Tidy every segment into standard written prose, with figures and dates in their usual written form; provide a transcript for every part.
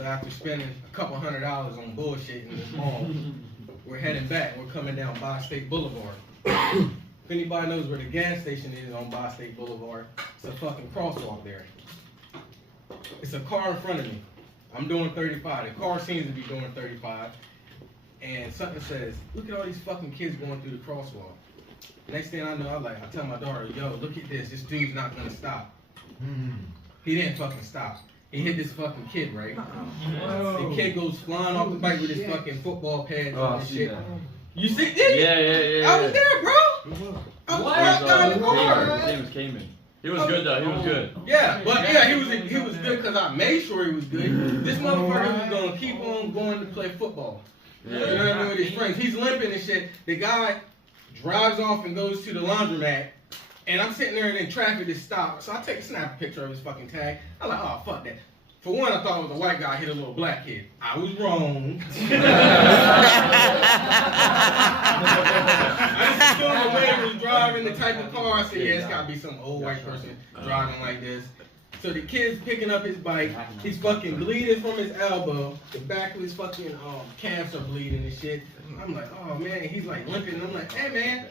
So after spending a couple $100 on bullshit in this mall, we're heading back. We're coming down Bond State Boulevard. If anybody knows where the gas station is on Bond State Boulevard, it's a fucking crosswalk there. It's a car in front of me. I'm doing 35. The car seems to be doing 35. And something says, look at all these fucking kids going through the crosswalk. Next thing I know, I tell my daughter, yo, look at this. This dude's not gonna stop. He didn't fucking stop. He hit this fucking kid, right? The kid goes flying off the bike with his fucking football pads and shit. You see this? Yeah. I was there, bro. I was right down the car. His name was Cayman. He was good though. He was good. Yeah, but yeah, he was good because I made sure he was good. This motherfucker was gonna keep on going to play football. You know what I mean, with his friends. He's limping and shit. The guy drives off and goes to the laundromat, and I'm sitting there and then traffic is stopped. So I snap a picture of his fucking tag. I'm like, oh fuck that. For one, I thought it was a white guy hit a little black kid. I was wrong. I just assumed the way he was driving the type of car. I said, yeah, it's gotta be some old white person driving like this. So the kid's picking up his bike. He's fucking bleeding from his elbow. The back of his fucking calves are bleeding and shit. I'm like, oh man. And he's like limping. And I'm like, hey man,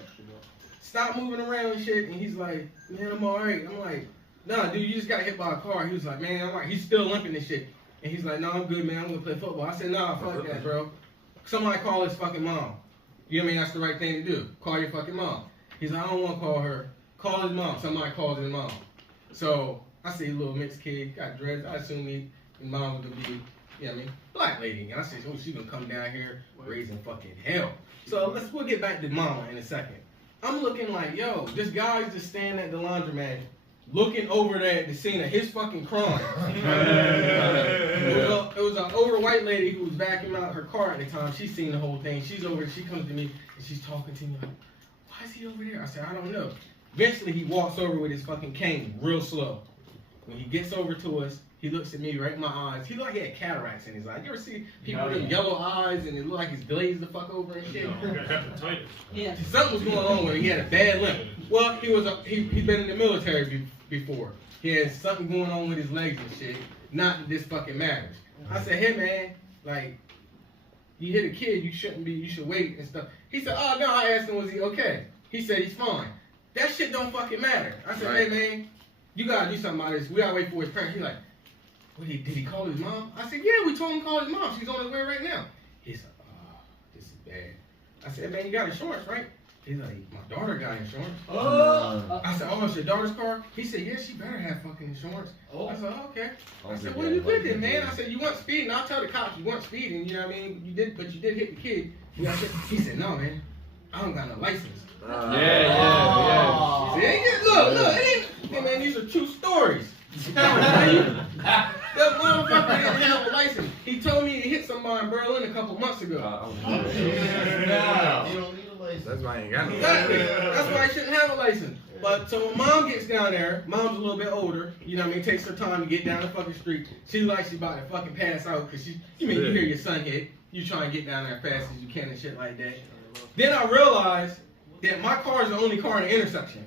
stop moving around and shit. And he's like, man, I'm alright. I'm like, nah, dude, you just got hit by a car. He was like, man, I'm alright. He's still limping and shit. And he's like, no, I'm good, man. I'm gonna play football. I said, nah, fuck that, bro. Somebody call his fucking mom. You know what I mean? That's the right thing to do. Call your fucking mom. He's like, I don't want to call her. Call his mom. Somebody calls his mom. So I see a little mixed kid, got dreads. I assume his mom was gonna be, you know what I mean, black lady. And I said, oh, she's gonna come down here raising fucking hell. So we'll get back to mama in a second. I'm looking like, yo, this guy's just standing at the laundromat, looking over there at the scene of his fucking crime. It was an older white lady who was vacuuming out her car at the time. She's seen the whole thing. She's over there. She comes to me and she's talking to me like, why is he over there? I said, I don't know. Eventually, he walks over with his fucking cane real slow. When he gets over to us, he looks at me right in my eyes. He looked like he had cataracts in his eyes. You ever see people with them yellow eyes and it look like he's glazed the fuck over and shit? Yeah. Something was going on with him. He had a bad limp. Well, he'd been in the military before. He had something going on with his legs and shit. Not that this fucking matters. I said, hey man, like, you hit a kid, you should wait and stuff. He said, oh no, I asked him, was he okay? He said he's fine. That shit don't fucking matter. I said, hey man, you gotta do something about this. We gotta wait for his parents. He's like, did he call his mom? I said, yeah, we told him to call his mom. She's on his way right now. He said, oh, this is bad. I said, man, you got insurance, right? He's like, my daughter got insurance. I said, oh, it's your daughter's car? He said, yeah, she better have fucking insurance. I said, oh, okay. I said, well, you good then, man. I said, you weren't speeding. I'll tell the cops you weren't speeding. You know what I mean? But you did hit the kid. He said, no, man, I don't got no license. Yeah. See, look, it ain't, hey, man, these are true stories. That motherfucker didn't have a license. He told me he hit somebody in Berlin a couple months ago. You don't need a license. That's why I ain't got no Exactly. license. That's why I shouldn't have a license. But so when mom gets down there, mom's a little bit older, you know what I mean, takes her time to get down the fucking street. She like she's about to fucking pass out because you hear your son hit, you try and get down there as fast as you can and shit like that. Then I realized that my car is the only car in the intersection.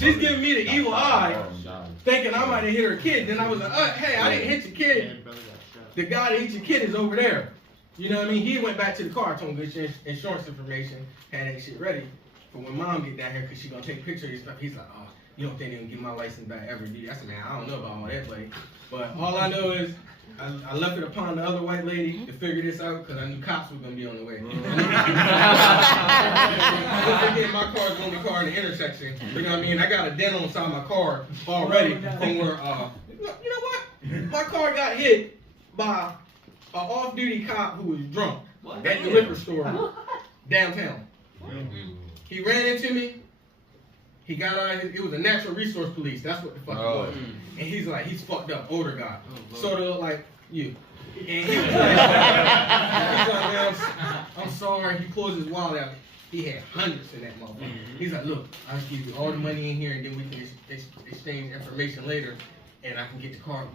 She's giving me the evil eye, thinking I might have hit her kid. Then I was like, hey, I didn't hit your kid. The guy that hit your kid is over there. You know what I mean? He went back to the car, told him good insurance information, had that shit ready for when mom get down here because she's going to take pictures and stuff. He's like, oh, you don't think they're going to get my license back ever, do you? I said, man, I don't know about all that, buddy. But all I know is I left it upon the other white lady to figure this out because I knew cops were going to be on the way. My car's the only car in the intersection. You know what I mean? I got a dent on the side of my car already from where, you know what? My car got hit by an off-duty cop who was drunk at the liquor store downtown. He ran into me. He got out of it was a natural resource police. That's what the fuck it was. And he's like, he's fucked up, older guy. Sort of like you. And he was like, man, I'm sorry. He pulls his wallet out. He had hundreds in that motherfucker. He's like, look, I'll give you all the money in here and then we can exchange information later and I can get the car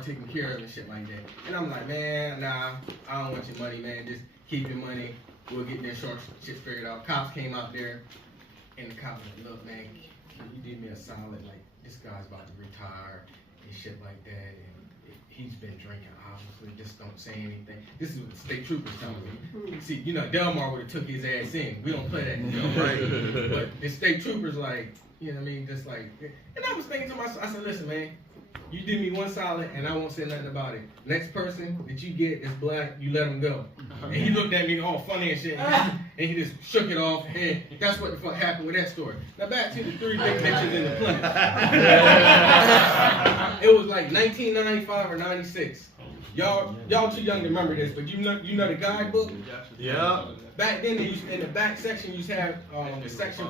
taken care of and shit like that. And I'm like, man, nah, I don't want your money, man. Just keep your money. We'll get the insurance shit figured out. Cops came out there and the cops was like, look, man, can you do me a solid? Like, this guy's about to retire and shit like that. And he's been drinking, obviously, just don't say anything. This is what the state troopers telling me. See, you know, Delmar would have took his ass in. We don't play that, you know, right? But the state troopers, like, you know what I mean, just like, and I was thinking to myself, I said, listen, man, you did me one solid, and I won't say nothing about it. Next person that you get is black, you let him go. And he looked at me all funny and shit, and he just shook it off, and that's what the fuck happened with that story. Now back to the 3 big bitches in the Plymouth. It was like 1995 or 96. Y'all too young to remember this, but you know the guidebook? Yeah. Back then, they used, in the back section, you used to have the section